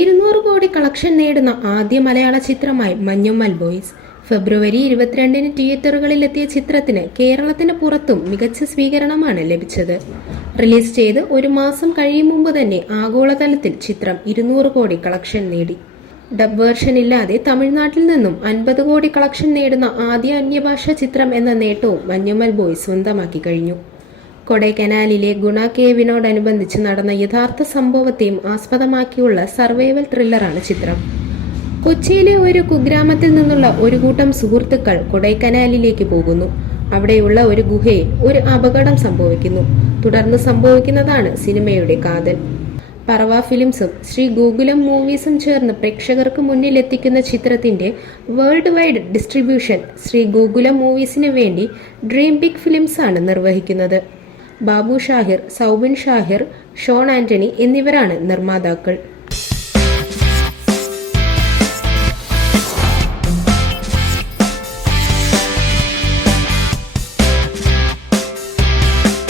ഇരുന്നൂറ് കോടി കളക്ഷൻ നേടുന്ന ആദ്യ മലയാള ചിത്രമായി മഞ്ഞുമ്മൽ ബോയ്സ്. ഫെബ്രുവരി ഇരുപത്തിരണ്ടിന് തിയേറ്ററുകളിൽ എത്തിയ ചിത്രത്തിന് കേരളത്തിന് പുറത്തും മികച്ച സ്വീകരണമാണ് ലഭിച്ചത്. റിലീസ് ചെയ്ത് ഒരു മാസം കഴിയും മുമ്പ് തന്നെ ആഗോളതലത്തിൽ ചിത്രം ഇരുന്നൂറ് കോടി കളക്ഷൻ നേടി. ഡബ് വേർഷൻ ഇല്ലാതെ തമിഴ്നാട്ടിൽ നിന്നും അൻപത് കോടി കളക്ഷൻ നേടുന്ന ആദ്യ അന്യഭാഷാ ചിത്രം എന്ന നേട്ടവും മഞ്ഞുമ്മൽ ബോയ്സ് സ്വന്തമാക്കി കഴിഞ്ഞു. കൊടൈക്കനാലിലെ ഗുണ കേവിനോടനുബന്ധിച്ച് നടന്ന യഥാർത്ഥ സംഭവത്തെയും ആസ്പദമാക്കിയുള്ള സർവൈവൽ ത്രില്ലറാണ് ചിത്രം. കൊച്ചിയിലെ ഒരു കുഗ്രാമത്തിൽ നിന്നുള്ള ഒരു കൂട്ടം സുഹൃത്തുക്കൾ കൊടൈക്കനാലിലേക്ക് പോകുന്നു. അവിടെയുള്ള ഒരു ഗുഹയിൽ ഒരു അപകടം സംഭവിക്കുന്നു. തുടർന്ന് സംഭവിക്കുന്നതാണ് സിനിമയുടെ കാതൽ. പറവ ഫിലിംസും ശ്രീ ഗോകുലം മൂവീസും ചേർന്ന് പ്രേക്ഷകർക്ക് മുന്നിലെത്തിക്കുന്ന ചിത്രത്തിന്റെ world wide distribution Shri Gokulam മൂവീസിന് വേണ്ടി ഡ്രീം ബിഗ് ഫിലിംസ് ആണ് നിർവഹിക്കുന്നത്. ബാബു ഷാഹിർ സൗബിൻ ഷാഹിർ ഷോൺ ആന്റണി എന്നിവരാണ് നിർമ്മാതാക്കൾ.